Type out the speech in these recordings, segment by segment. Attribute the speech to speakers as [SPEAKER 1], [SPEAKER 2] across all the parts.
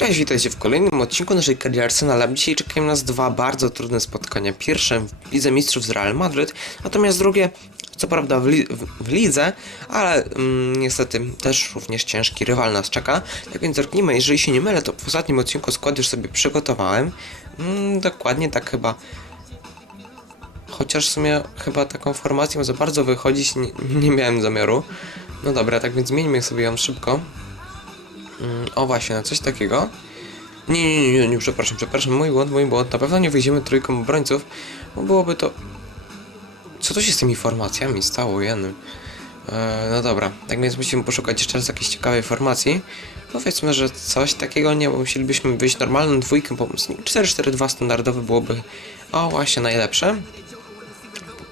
[SPEAKER 1] Cześć, witajcie w kolejnym odcinku naszej kariery Arsenala. Dzisiaj czekają nas dwa bardzo trudne spotkania. Pierwsze w Lidze Mistrzów z Real Madryt, natomiast drugie, co prawda w, li w lidze, ale mm, niestety też również ciężki rywal nas czeka. Tak więc zerknijmy, jeżeli się nie mylę, to w ostatnim odcinku skład już sobie przygotowałem. Mm, dokładnie tak chyba. Chociaż w sumie chyba taką formacją za bardzo wychodzić nie, nie miałem zamiaru. No dobra, tak więc zmieńmy sobie ją szybko. Mm, O właśnie, na coś takiego. Nie, nie, nie, nie, przepraszam, przepraszam, mój błąd, mój błąd. Na pewno nie wyjdziemy trójką obrońców, bo byłoby to... Co to się z tymi formacjami stało, Jany? E, no dobra, tak więc musimy poszukać jeszcze raz jakiejś ciekawej formacji. Powiedzmy, że coś takiego nie, bo musielibyśmy wyjść normalną dwójkę, bo 4-4-2 standardowy byłoby, o właśnie, najlepsze.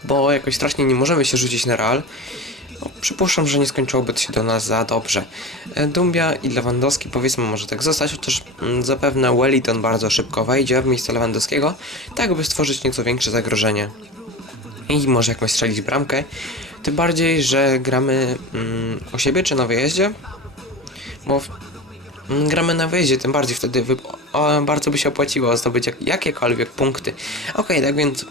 [SPEAKER 1] Bo jakoś strasznie nie możemy się rzucić na Real. No, przypuszczam, że nie skończyłoby to się do nas za dobrze. E, Dumbia i Lewandowski powiedzmy może tak zostać, chociaż mm, zapewne Wellington bardzo szybko wejdzie w miejsce Lewandowskiego, tak by stworzyć nieco większe zagrożenie. I może jakąś strzelić bramkę. Tym bardziej, że gramy mm, o siebie czy na wyjeździe? Bo w, mm, gramy na wyjeździe, tym bardziej wtedy wy, o, bardzo by się opłaciło zdobyć jak, jakiekolwiek punkty. Okej, tak więc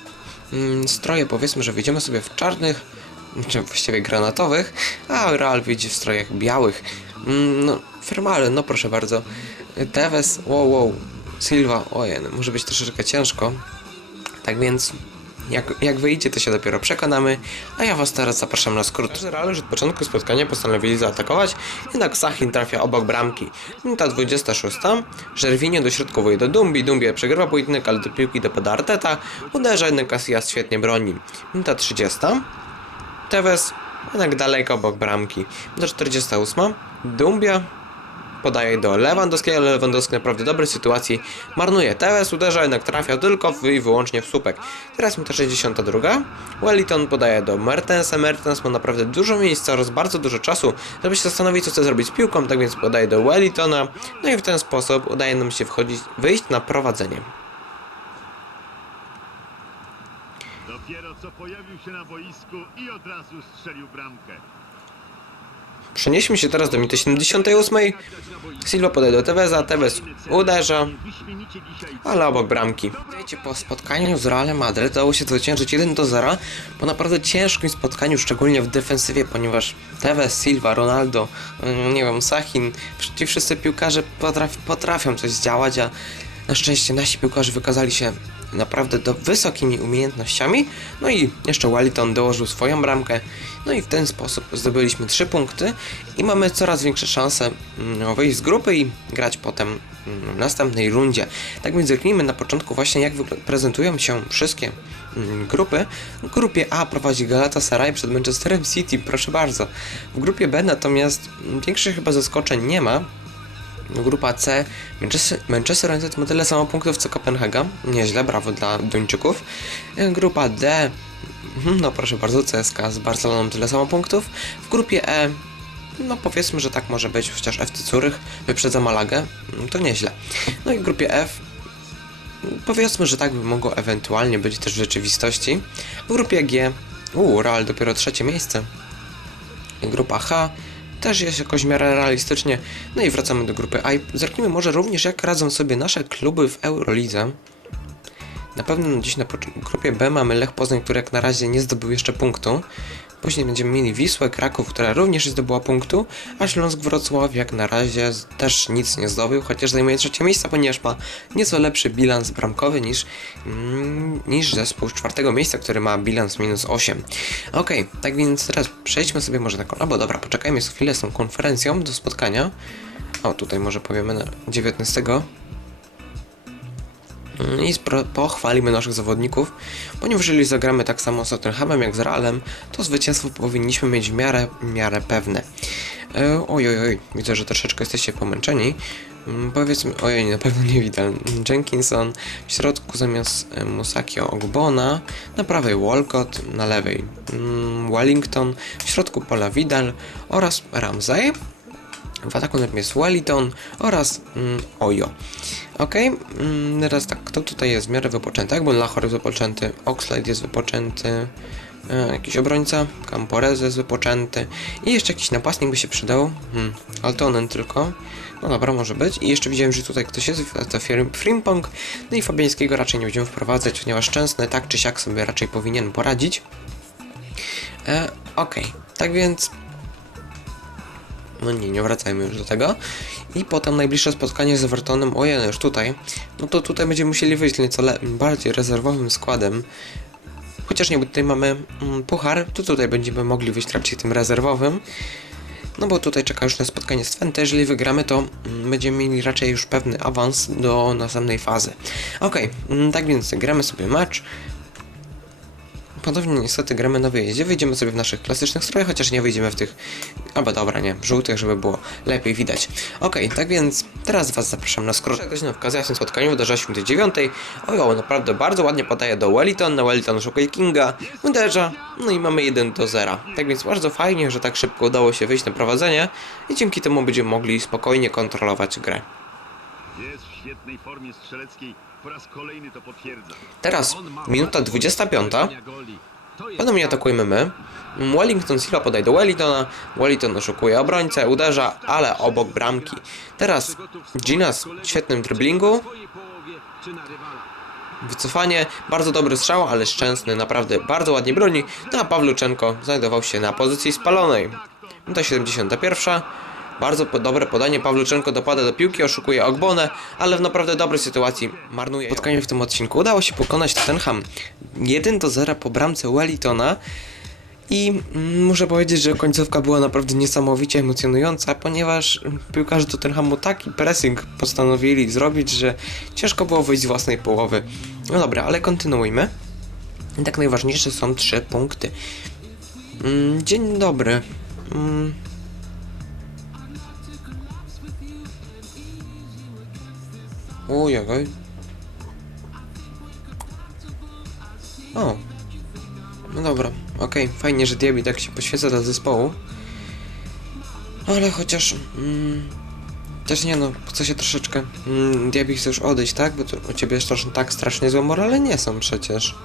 [SPEAKER 1] mm, stroje powiedzmy, że wyjdziemy sobie w czarnych, czy właściwie granatowych, a Real wyjdzie w strojach białych. Mm, no, firmale, no proszę bardzo. Tevez, wow, wow, Silva, ojej, no, może być troszeczkę ciężko. Tak więc, jak, jak wyjdzie, to się dopiero przekonamy, a ja was teraz zapraszam na skrót. Real już od początku spotkania postanowili zaatakować, jednak Sachin trafia obok bramki. Minuta 26. Żerwinio dośrodkowuje do Dumbi, Dumbia przegrywa pojedynek, ale do piłki dopada Arteta, uderza jednak Casillas świetnie broni. Minuta 30. Tevez jednak daleko obok bramki. Do 48. Dumbia podaje do Lewandowskiego, ale Lewandowski naprawdę dobrej sytuacji marnuje. Tevez uderza, jednak trafia tylko w, i wyłącznie w słupek. Teraz minuta 62. Wellington podaje do Mertensa. Mertens ma naprawdę dużo miejsca oraz bardzo dużo czasu, żeby się zastanowić, co chce zrobić z piłką, tak więc podaje do Wellingtona. No i w ten sposób udaje nam się wchodzić, wyjść na prowadzenie.
[SPEAKER 2] Dopiero co pojawił się na boisku i od razu strzelił bramkę.
[SPEAKER 1] Przenieśmy się teraz do minuty 78. Silva podaje do Teveza, Tevez uderza, ale obok bramki. Wiecie, po spotkaniu z Realem Madryt dało się zwyciężyć 1 do 0 po naprawdę ciężkim spotkaniu, szczególnie w defensywie, ponieważ Tevez, Silva, Ronaldo, mm, nie wiem, Sahin, ci wszyscy piłkarze potraf, potrafią coś zdziałać, a na szczęście nasi piłkarze wykazali się naprawdę do wysokimi umiejętnościami. No i jeszcze Wellington dołożył swoją bramkę. No i w ten sposób zdobyliśmy 3 punkty i mamy coraz większe szanse mm, wyjść z grupy i grać potem mm, w następnej rundzie. Tak więc zerknijmy na początku właśnie jak prezentują się wszystkie mm, grupy. W grupie A prowadzi Galatasaray przed Manchesterem City, proszę bardzo. W grupie B natomiast większych chyba zaskoczeń nie ma. Grupa C, Manchester, Manchester United ma tyle samo punktów co Kopenhaga. Nieźle, brawo dla Duńczyków. E, Grupa D, mhm, no proszę bardzo, CSKA z Barceloną tyle samo punktów. W grupie E, no powiedzmy, że tak może być, chociaż FC Zurych wyprzedza Malagę, mm, to nieźle. No i w grupie F, powiedzmy, że tak by mogło ewentualnie być też w rzeczywistości. W grupie G, uuu, Real dopiero trzecie miejsce. Grupa H też jest jakoś w miarę realistycznie. No i wracamy do grupy A zerknijmy może również jak radzą sobie nasze kluby w Eurolidze. Na pewno dziś na grupie B mamy Lech Poznań, który jak na razie nie zdobył jeszcze punktu. Później będziemy mieli Wisłę, Kraków, która również nie zdobyła punktu, a Śląsk Wrocław jak na razie też nic nie zdobył, chociaż zajmuje trzecie miejsce, ponieważ ma nieco lepszy bilans bramkowy niż, mm, niż zespół z czwartego miejsca, który ma bilans minus 8. Okej, tak więc teraz przejdźmy sobie może na kon... Albo dobra, poczekajmy chwilę z tą konferencją do spotkania. O, tutaj może powiemy na 19. Mm, I pochwalimy naszych zawodników, ponieważ jeżeli zagramy tak samo z Tottenhamem jak z Realem, to zwycięstwo powinniśmy mieć w miarę, miarę pewne. E, oj, oj, oj, widzę, że troszeczkę jesteście pomęczeni. Mm, powiedzmy, ojej, na pewno nie widać. Jenkinson w środku zamiast e, Musakio Ogbona, na prawej Walcott, na lewej mm, Wellington, w środku pola Vidal oraz Ramsey. W ataku natomiast Wellington oraz mm, Ojo. Ok, mm, teraz tak, kto tutaj jest w miarę wypoczęty? Bo Lachor jest wypoczęty, Oxlade jest wypoczęty, e, jakiś obrońca, Camporez jest wypoczęty i jeszcze jakiś napastnik by się przydał, hmm, Altonen tylko. No dobra, może być. I jeszcze widziałem, że tutaj ktoś jest, to Frim- Frimpong. No i Fabiańskiego raczej nie będziemy wprowadzać, ponieważ Szczęsny tak czy siak sobie raczej powinien poradzić. E, Okej, tak więc... No nie, nie wracajmy już do tego. I potem najbliższe spotkanie z Evertonem, ojej, no już tutaj. No to tutaj będziemy musieli wyjść nieco bardziej rezerwowym składem. Chociaż nie, bo tutaj mamy mm, puchar, to tutaj będziemy mogli wyjść raczej tym rezerwowym. No bo tutaj czeka już na spotkanie z Twente. Jeżeli wygramy, to mm, będziemy mieli raczej już pewny awans do następnej fazy. Okej, mm, tak więc gramy sobie mecz. Ponownie niestety gramy na wyjeździe. Wyjdziemy sobie w naszych klasycznych strojach, chociaż nie wyjdziemy w tych. Albo dobra, nie, żółtych, żeby było lepiej widać. Okej, tak więc teraz Was zapraszam na skrót. Godzina w okazji w tym spotkaniu się do dziewiątej. Ojo, naprawdę bardzo ładnie podaje do Wellington. Na Wellington szukaj Kinga, uderza, no i mamy 1 do 0. Tak więc bardzo fajnie, że tak szybko udało się wyjść na prowadzenie i dzięki temu będziemy mogli spokojnie kontrolować grę.
[SPEAKER 2] Jest w świetnej formie strzeleckiej. Po raz kolejny to potwierdza.
[SPEAKER 1] Teraz minuta 25. Ponownie atakujemy my. Wellington Sila podaje do Wellingtona. Wellington oszukuje obrońcę, uderza, ale obok bramki. Teraz Ginas w świetnym driblingu. Wycofanie, bardzo dobry strzał, ale szczęsny, naprawdę bardzo ładnie broni. No a Pawluczenko znajdował się na pozycji spalonej. Minuta 71. Bardzo dobre podanie. Pawluczenko dopada do piłki, oszukuje Ogbonę, ale w naprawdę dobrej sytuacji marnuje. Spotkanie w tym odcinku udało się pokonać Tottenham 1 do 0 po bramce Wellingtona. I mm, muszę powiedzieć, że końcówka była naprawdę niesamowicie emocjonująca, ponieważ mm, piłkarze Tottenhamu taki pressing postanowili zrobić, że ciężko było wyjść z własnej połowy. No dobra, ale kontynuujmy. I tak najważniejsze są trzy punkty. Mm, dzień dobry. Ojej. O. No dobra, okej, fajnie, że Diaby tak się poświęca dla zespołu. Ale chociaż... Mm, też nie no, chce się troszeczkę... Mm, Diaby chce już odejść, tak? Bo to u ciebie jest troszkę tak strasznie złe morale nie są przecież.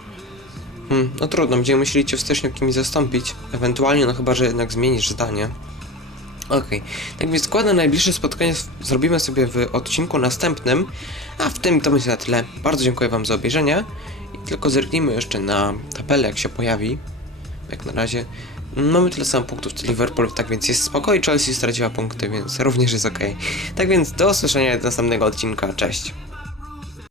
[SPEAKER 1] Hmm, no trudno, będziemy musieli cię w styczniu kimś zastąpić. Ewentualnie, no chyba, że jednak zmienisz zdanie. Okej, tak więc skład na najbliższe spotkanie zrobimy sobie w odcinku następnym, a w tym to będzie na tyle. Bardzo dziękuję Wam za obejrzenie i tylko zerknijmy jeszcze na tabelę, jak się pojawi. Jak na razie mamy tyle samo punktów co Liverpool, tak więc jest spokoj. Chelsea straciła punkty, więc również jest ok. Tak więc do usłyszenia do następnego odcinka. Cześć!